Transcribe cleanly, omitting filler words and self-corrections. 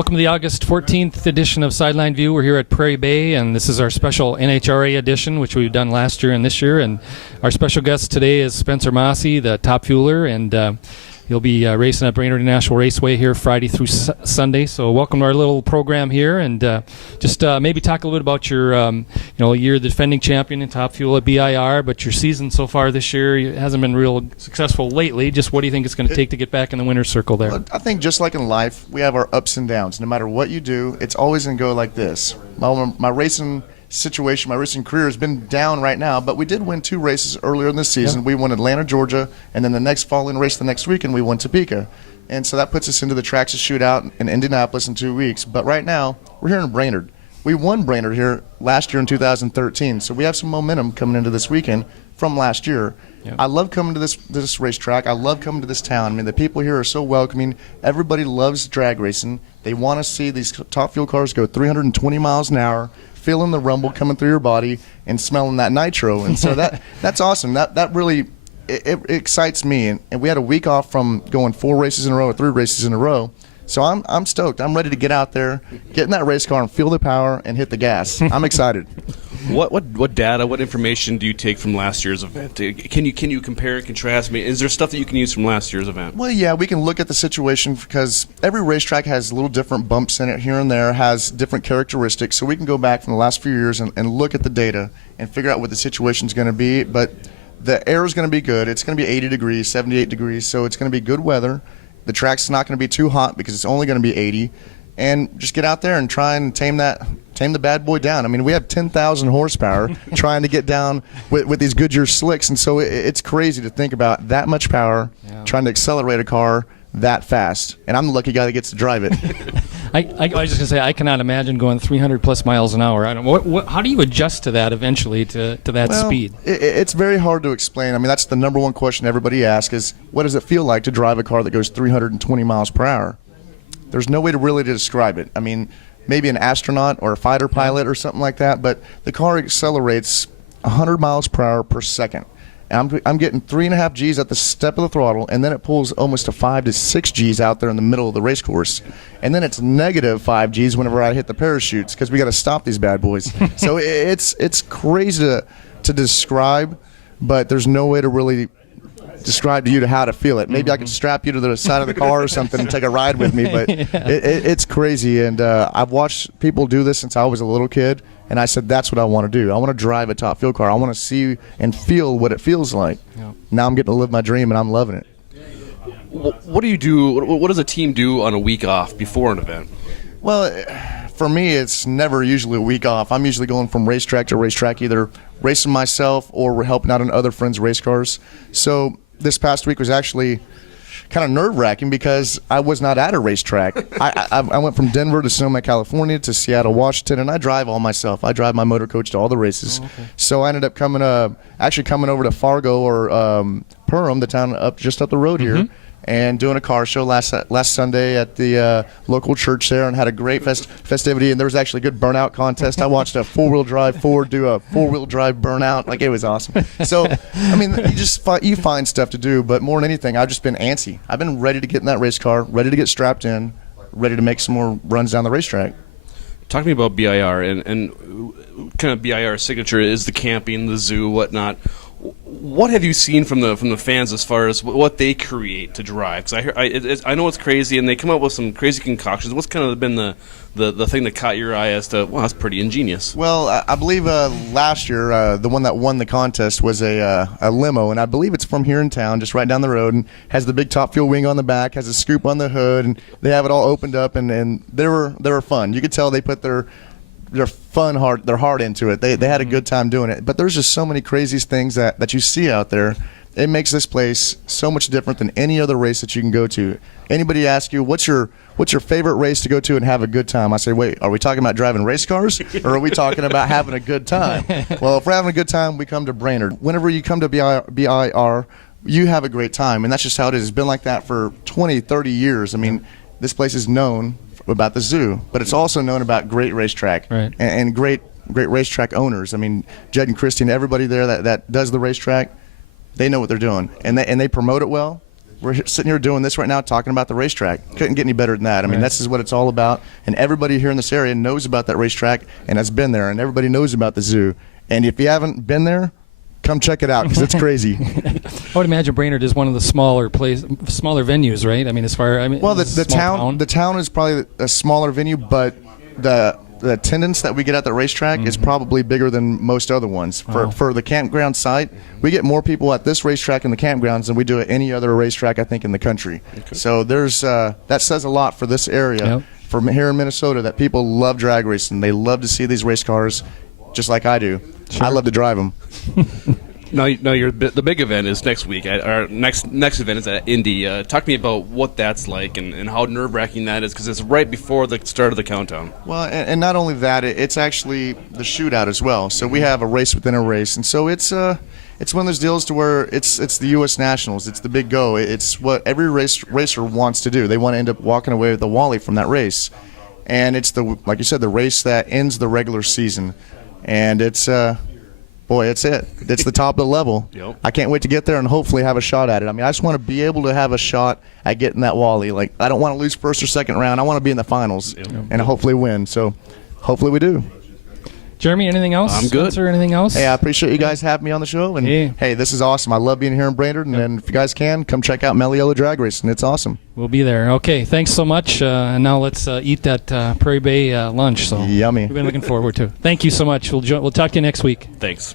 Welcome to the August 14th edition of Sideline View. We're here at Prairie Bay, and this is our special NHRA edition, which we've done last year and this year. And our special guest today is Spencer Massey, the top fueler, and he'll be racing at Brainerd National Raceway here Friday through Sunday. So welcome to our little program here, and just maybe talk a little bit about your, you're the defending champion in top fuel at BIR, but your season so far this year hasn't been real successful lately. Just what do you think it's going to take to get back in the winner's circle there? I think just like in life, we have our ups and downs. No matter what you do, it's always going to go like this. My racing situation, my racing career has been down right now, but we did win 2 races earlier in this season. Yeah. We won Atlanta, Georgia, and then the next following race the next week, and we won Topeka. And so that puts us into the Traxxas shootout in Indianapolis in 2 weeks. But right now, we're here in Brainerd. We won Brainerd here last year in 2013, so we have some momentum coming into this weekend from last year. Yeah. I love coming to this racetrack. I love coming to this town. I mean, the people here are so welcoming. Everybody loves drag racing. They want to see these top fuel cars go 320 miles an hour, feeling the rumble coming through your body and smelling that nitro. And so that's awesome. That really it excites me. And we had a week off from going 4 races in a row or 3 races in a row. So I'm stoked. I'm ready to get out there, get in that race car and feel the power and hit the gas. I'm excited. What data, what information do you take from last year's event? Can you compare and contrast? I mean, is there stuff that you can use from last year's event? Well, yeah, we can look at the situation because every racetrack has little different bumps in it here and there, has different characteristics. So we can go back from the last few years and look at the data and figure out what the situation is going to be. But the air is going to be good. It's going to be 80 degrees, 78 degrees, so it's going to be good weather. The track's not going to be too hot because it's only going to be 80. And just get out there and try and tame the bad boy down. I mean, we have 10,000 horsepower trying to get down with these Goodyear slicks, and so it's crazy to think about that much power trying to accelerate a car that fast. And I'm the lucky guy that gets to drive it. I was just going to say, I cannot imagine going 300 plus miles an hour. I don't know. How do you adjust to that eventually, to that speed? It's very hard to explain. I mean, that's the number one question everybody asks is, what does it feel like to drive a car that goes 320 miles per hour? There's no way to really describe it. I mean, maybe an astronaut or a fighter pilot or something like that, but the car accelerates 100 miles per hour per second. And I'm getting 3.5 G's at the step of the throttle, and then it pulls almost to 5 to 6 G's out there in the middle of the race course. And then it's negative 5 G's whenever I hit the parachutes because we got to stop these bad boys. So it's crazy to describe, but there's no way to really describe to you how to feel it. Maybe I could strap you to the side of the car or something and take a ride with me, but it's crazy. And I've watched people do this since I was a little kid, and I said that's what I want to do. I want to drive a top fuel car. I want to see and feel what it feels like. Yeah. Now I'm getting to live my dream, and I'm loving it. What do you do? What does a team do on a week off before an event? Well, for me, it's never usually a week off. I'm usually going from racetrack to racetrack, either racing myself or helping out on other friends' race cars. So this past week was actually kind of nerve-wracking because I was not at a racetrack. I went from Denver to Sonoma, California to Seattle, Washington, and I drive all myself. I drive my motor coach to all the races. Oh, okay. So I ended up coming over to Fargo or Perham, the town just up the road here, and doing a car show last Sunday at the local church there, and had a great festivity. And there was actually a good burnout contest. I watched a 4-wheel drive Ford do a 4-wheel drive burnout. Like, it was awesome. So, I mean, you find stuff to do, but more than anything, I've just been antsy. I've been ready to get in that race car, ready to get strapped in, ready to make some more runs down the racetrack. Talk to me about BIR and kind of BIR's signature is the camping, the zoo, whatnot. What have you seen from the fans as far as what they create to drive? Because I know it's crazy, and they come up with some crazy concoctions. What's kind of been the thing that caught your eye as to, wow, that's pretty ingenious? Well, I believe last year the one that won the contest was a limo, and I believe it's from here in town, just right down the road, and has the big top fuel wing on the back, has a scoop on the hood, and they have it all opened up, and they were fun. You could tell they put their heart into it. They had a good time doing it. But there's just so many crazy things that you see out there. It makes this place so much different than any other race that you can go to. Anybody asks you, what's your favorite race to go to and have a good time? I say, wait, are we talking about driving race cars, or are we talking about having a good time? Well, if we're having a good time, we come to Brainerd. Whenever you come to BIR, you have a great time, and that's just how it is. It's been like that for 20, 30 years. I mean, this place is known about the zoo, but it's also known about great racetrack, right, and great racetrack owners. I mean, Jed and Christy and everybody there that does the racetrack, they know what they're doing, and they promote it well. we're sitting here doing this right now, talking about the racetrack. Couldn't get any better than that. I mean, this is what it's all about. And everybody here in this area knows about that racetrack and has been there. And everybody knows about the zoo. And if you haven't been there, come check it out because it's crazy. I would imagine Brainerd is one of the smaller venues, right? I mean, well, the town is probably a smaller venue, but the attendance that we get at the racetrack is probably bigger than most other ones. For the campground site, we get more people at this racetrack in the campgrounds than we do at any other racetrack, I think, in the country. Okay. So there's that says a lot for this area, from here in Minnesota, that people love drag racing. They love to see these race cars, just like I do. Sure. I love to drive them. Now, the big event is next week. Our next event is at Indy. Talk to me about what that's like and how nerve-wracking that is, because it's right before the start of the countdown. Well, and not only that, it's actually the shootout as well. So we have a race within a race, and so it's one of those deals to where it's the U.S. Nationals. It's the big go. It's what every racer wants to do. They want to end up walking away with a Wally from that race, and it's like you said, the race that ends the regular season, and it's. Boy, it's it. It's the top of the level. Yep. I can't wait to get there and hopefully have a shot at it. I mean, I just want to be able to have a shot at getting that Wally. Like, I don't want to lose first or second round. I want to be in the finals and hopefully win. So, hopefully we do. Jeremy, anything else? I'm good. Spencer, anything else? Hey, I appreciate you guys having me on the show. And hey, this is awesome. I love being here in Brainerd. And if you guys can, come check out Melliella Drag Racing. It's awesome. We'll be there. Okay, thanks so much. And now let's eat that Prairie Bay lunch. So yummy. We've been looking forward to. Thank you so much. We'll talk to you next week. Thanks.